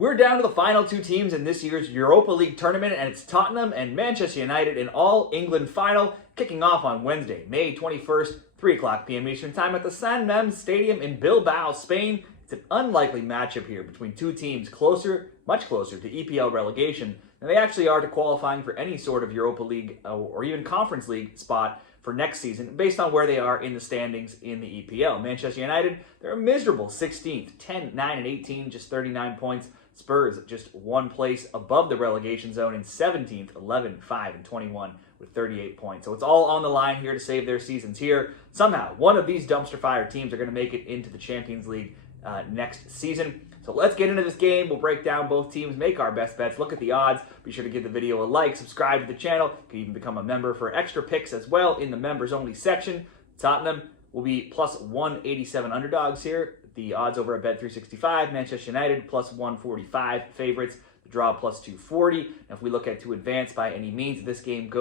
We're down to the final two teams in this year's Europa League tournament, and it's Tottenham and Manchester United in All-England Final, kicking off on Wednesday, May 21st, 3 o'clock p.m. Eastern Time at the San Mamés Stadium in Bilbao, Spain. It's an unlikely matchup here between two teams much closer to EPL relegation than they actually are to qualifying for any sort of Europa League or even Conference League spot for next season, based on where they are in the standings in the EPL. Manchester United, they're a miserable 16th, 10, 9, and 18, just 39 points. Spurs just one place above the relegation zone in 17th, 11, 5, and 21 with 38 points. So it's all on the line here to save their seasons here. Somehow, one of these dumpster fire teams are going to make it into the Champions League next season. So let's get into this game. We'll break down both teams, make our best bets, look at the odds. Be sure to give the video a like, subscribe to the channel. You can even become a member for extra picks as well in the members only section. Tottenham will be plus 187 underdogs here. The odds over at Bet365. Manchester United plus 145 favorites. The draw plus 240. Now, if we look at to advance by any means, this game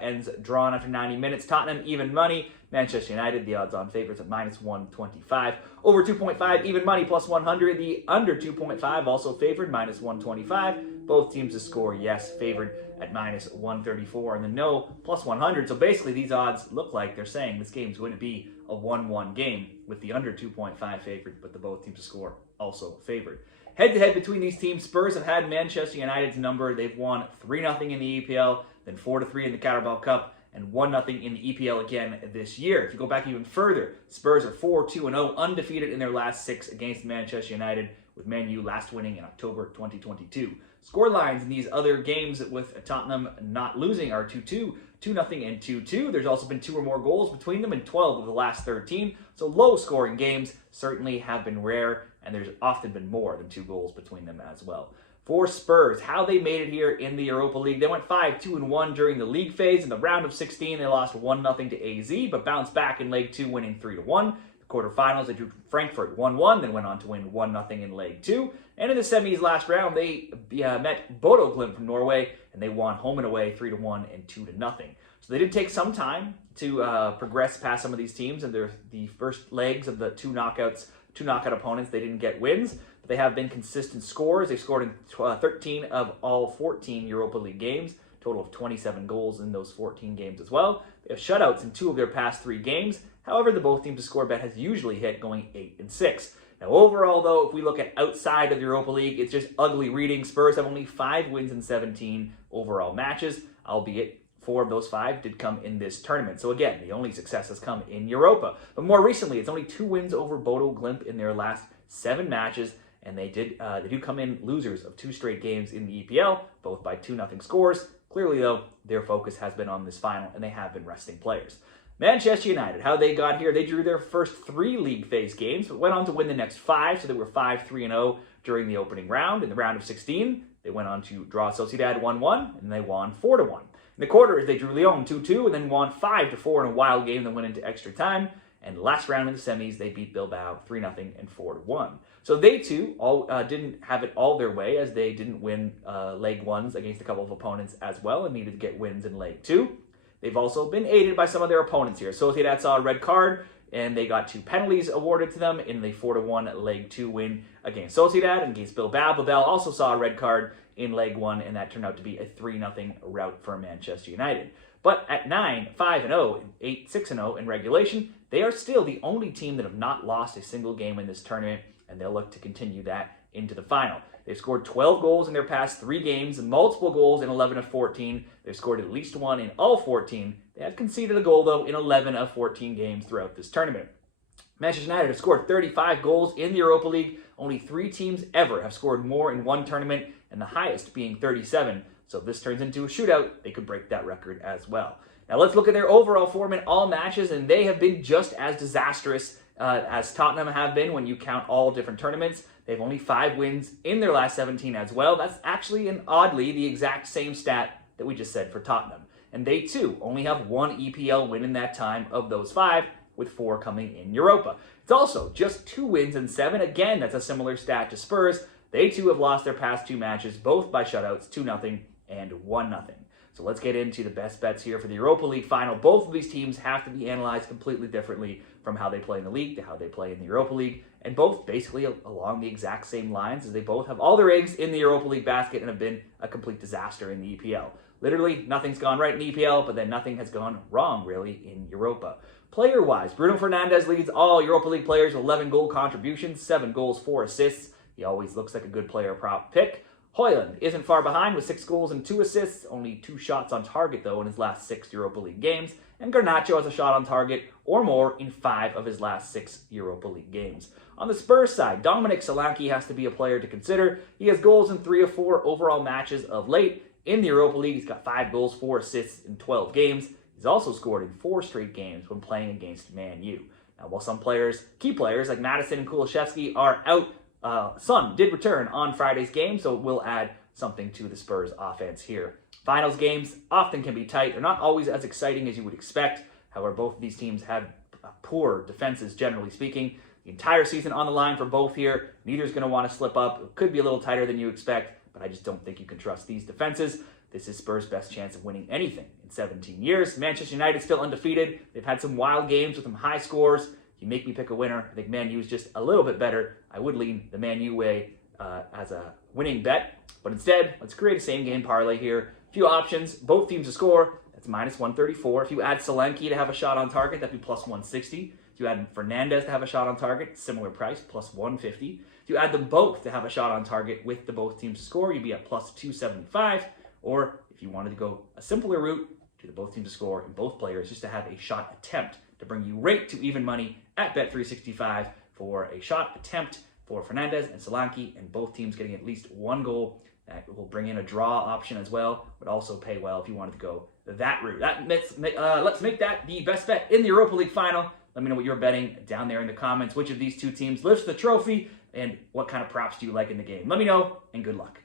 ends drawn after 90 minutes. Tottenham even money. Manchester United, the odds on favorites at minus 125. Over 2.5 even money plus 100. The under 2.5 also favored minus 125. Both teams to score yes favored at minus 134, and the no plus 100. So basically these odds look like they're saying this game is going to be a 1-1 game with the under 2.5 favored, but the both teams to score also favored. Head-to-head between these teams, Spurs have had Manchester United's number. They've won 3-0 in the EPL, then 4-3 in the Carabao Cup, and 1-0 in the EPL again this year. If you go back even further, Spurs are 4-2-0, undefeated in their last 6 against Manchester United, with Man U last winning in October 2022. Score lines in these other games with Tottenham not losing are 2-2, 2-0, and 2-2. There's also been 2 or more goals between them in 12 of the last 13. So low-scoring games certainly have been rare, and there's often been more than 2 goals between them as well. For Spurs, how they made it here in the Europa League, they went 5-2-1 during the league phase. In the round of 16, they lost 1-0 to AZ, but bounced back in Leg 2, winning 3-1. Quarterfinals, they drew Frankfurt 1-1, then went on to win 1-0 in Leg 2. And in the semis last round, they met Bodo Glimt from Norway, and they won home and away 3-1 and 2-0. So they did take some time to progress past some of these teams, and the first legs of the two knockout opponents, they didn't get wins. But they have been consistent scorers. They scored in 13 of all 14 Europa League games, total of 27 goals in those 14 games as well. They have shutouts in 2 of their past 3 games. However, the both teams to score bet has usually hit, going 8-6. Now, overall, though, if we look at outside of the Europa League, it's just ugly reading. Spurs have only 5 wins in 17 overall matches, albeit 4 of those 5 did come in this tournament. So again, the only success has come in Europa. But more recently, it's only 2 wins over Bodo Glimt in their last 7 matches, and they do come in losers of 2 straight games in the EPL, both by 2-0 scores. Clearly, though, their focus has been on this final, and they have been resting players. Manchester United, how they got here, they drew their first 3 league phase games, but went on to win the next 5, so they were 5-3-0 during the opening round. In the round of 16, they went on to draw Sociedad 1-1, and they won 4-1. In the quarters, they drew Lyon 2-2, and then won 5-4 in a wild game that went into extra time. And last round in the semis, they beat Bilbao 3-0 and 4-1. So they too didn't have it all their way, as they didn't win leg 1s against a couple of opponents as well, and needed to get wins in leg 2. They've also been aided by some of their opponents here. Sociedad saw a red card, and they got 2 penalties awarded to them in the 4-1 leg 2 win against Sociedad and against Bilbao. Bilbao also saw a red card in leg 1, and that turned out to be a 3-0 rout for Manchester United. But at 9-5-0 and 8-6-0 in regulation, they are still the only team that have not lost a single game in this tournament, and they'll look to continue that into the final. They've scored 12 goals in their past 3 games, and multiple goals in 11 of 14. They've scored at least 1 in all 14. They have conceded a goal, though, in 11 of 14 games throughout this tournament. Manchester United have scored 35 goals in the Europa League. Only 3 teams ever have scored more in one tournament, and the highest being 37. So if this turns into a shootout, they could break that record as well. Now let's look at their overall form in all matches, and they have been just as disastrous as Tottenham have been when you count all different tournaments. They have only 5 wins in their last 17 as well. That's actually, and oddly, the exact same stat that we just said for Tottenham. And they, too, only have 1 EPL win in that time of those 5, with 4 coming in Europa. It's also just 2 wins in 7. Again, that's a similar stat to Spurs. They, too, have lost their past 2 matches, both by shutouts, 2-0 and 1-0. So let's get into the best bets here for the Europa League Final. Both of these teams have to be analyzed completely differently from how they play in the league to how they play in the Europa League, and both basically along the exact same lines, as they both have all their eggs in the Europa League basket and have been a complete disaster in the EPL. Literally, nothing's gone right in the EPL, but then nothing has gone wrong, really, in Europa. Player-wise, Bruno Fernandes leads all Europa League players with 11 goal contributions, 7 goals, 4 assists. He always looks like a good player prop pick. Højlund isn't far behind with 6 goals and 2 assists, only 2 shots on target, though, in his last 6 Europa League games. And Garnacho has a shot on target or more in 5 of his last 6 Europa League games. On the Spurs side, Dominic Solanke has to be a player to consider. He has goals in 3 of 4 overall matches of late. In the Europa League, he's got 5 goals, 4 assists in 12 games. He's also scored in 4 straight games when playing against Man U. Now, while some players, key players like Madison and Kulusevski are out, Son did return on Friday's game, so we'll add something to the Spurs offense here. Finals games often can be tight. They're not always as exciting as you would expect. However, both of these teams have poor defenses, generally speaking. The entire season on the line for both here. Neither's going to want to slip up. It could be a little tighter than you expect, but I just don't think you can trust these defenses. This is Spurs' best chance of winning anything in 17 years. Manchester United still undefeated. They've had some wild games with some high scores. You make me pick a winner. I think Man U is just a little bit better. I would lean the Man U way as a winning bet. But instead, let's create a same-game parlay here. A few options. Both teams to score. That's minus 134. If you add Solanke to have a shot on target, that'd be plus 160. If you add Fernandes to have a shot on target, similar price, plus 150. If you add them both to have a shot on target with the both teams to score, you'd be at plus 275. Or if you wanted to go a simpler route, do the both teams to score and both players just to have a shot attempt to bring you right to even money at Bet365 for a shot attempt for Fernandes and Solanke, and both teams getting at least 1 goal. That will bring in a draw option as well, would also pay well if you wanted to go that route. Let's make that the best bet in the Europa League Final. Let me know what you're betting down there in the comments. Which of these two teams lifts the trophy, and what kind of props do you like in the game? Let me know, and good luck.